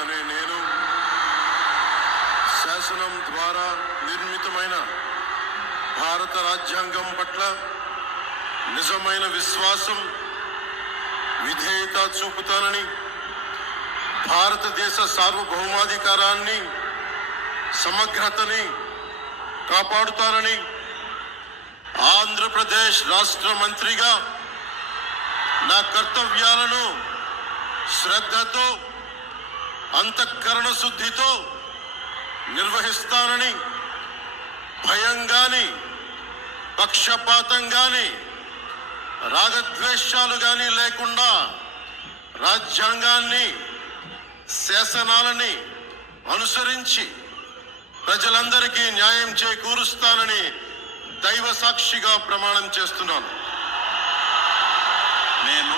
అనే నేను శాసనం ద్వారా నిర్మితమైన భారత రాజ్యాంగం పట్ల నిజమైన విశ్వాసం, విధేయత చూపుతానని, భారతదేశ సార్వభౌమాధికారాన్ని, సమగ్రతని కాపాడుతానని ఆంధ్రప్రదేశ్ రాష్ట్ర మంత్రిగా నా కర్తవ్యాలను శ్రద్ధతో, అంతఃకరణ శుద్ధితో నిర్వహిస్తానని, భయం గాని, పక్షపాతం గాని, రాగద్వేషాలు గాని లేకుండా రాజ్యాంగాన్ని, శాసనాలని అనుసరించి ప్రజలందరికీ న్యాయం చేకూరుస్తానని దైవ సాక్షిగా ప్రమాణం చేస్తున్నాను. నేను